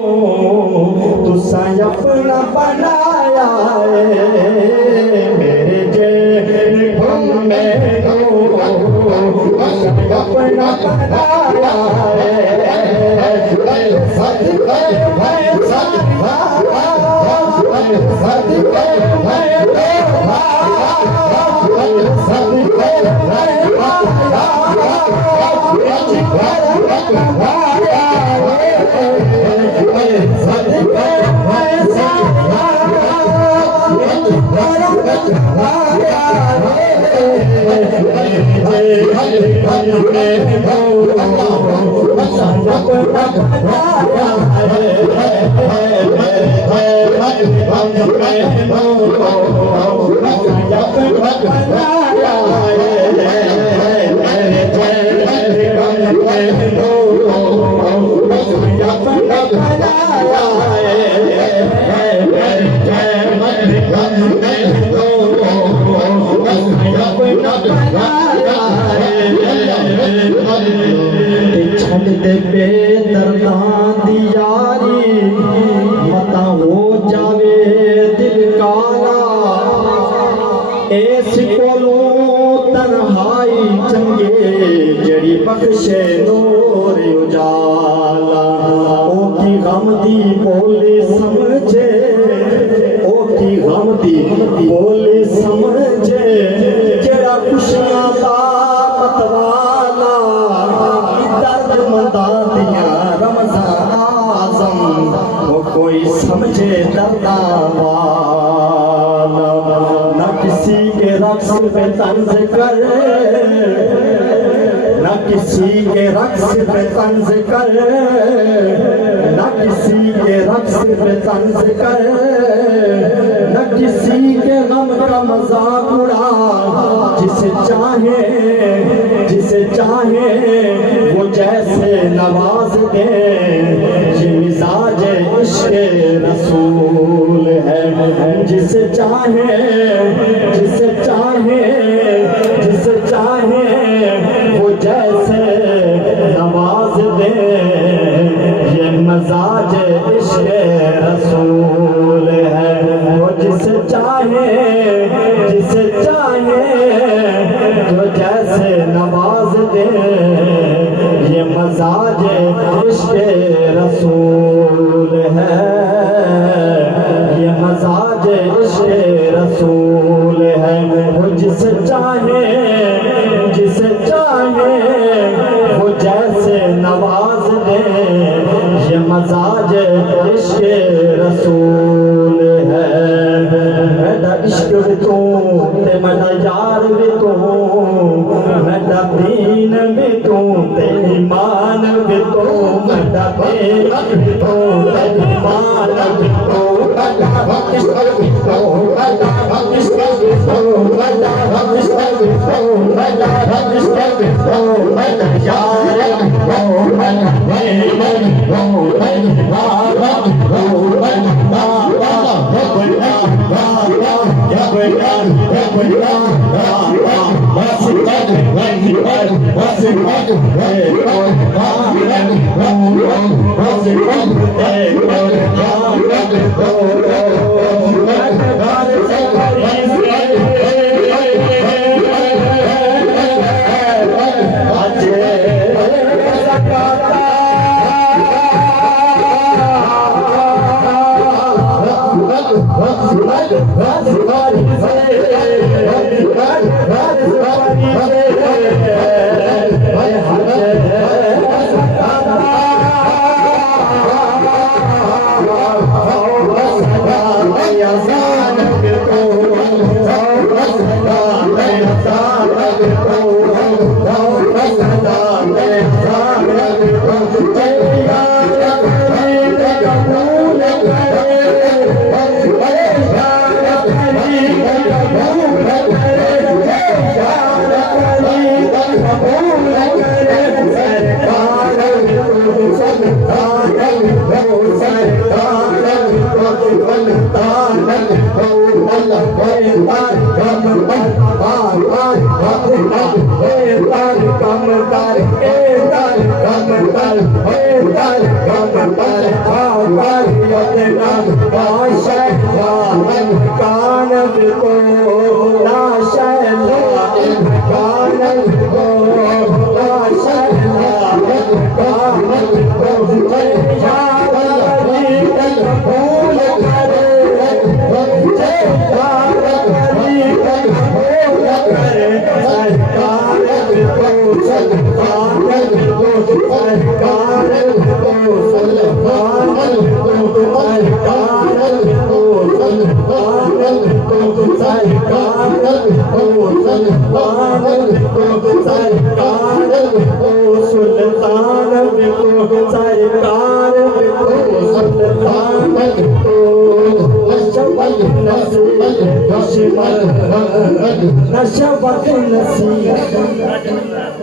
तुसा अपना बनाया मेरे जेब में अपना बनाया छड़ दे बेदर्दां दी यारी मता हो जावे दिल काला इस कोलों तन्हाई चंगे जड़ी बख्शे नूर उजाला ओ की गम दी बोली समझे ओ की गम दी बोली समझे जड़ा खुशियां दा मतवाला दर्द मंदा दिया रमजान आज़म वो कोई समझे दर्दा वाला न किसी के रक्स पे तंज कर न किसी के रक्स पे तंज कर न किसी के रक्स पे तंज कर न किसी के गम का मजाक उड़ा जिसे चाहे वो जैसे नवाज दे ये मिजाज इश्क़ रसूल है जिसे चाहे वो जैसे नवाज दे ये मिजाज इश्क़ रसूल है वो जिसे चाहे जो जैसे नवाज दे ये मजाज इश्क़ रसूल है ये मजाज इश्क़ रसूल है वो जिसे चाहे वो जैसे नवाज दे ये मजाज इश्क़ रसूल है मेरा इश्क भी तू ते मेरा यार भी तू मेरा दीन भी तू ते ईमान भी तू मेरा दीन भी तू ते ईमान भी तू नशवत नसीब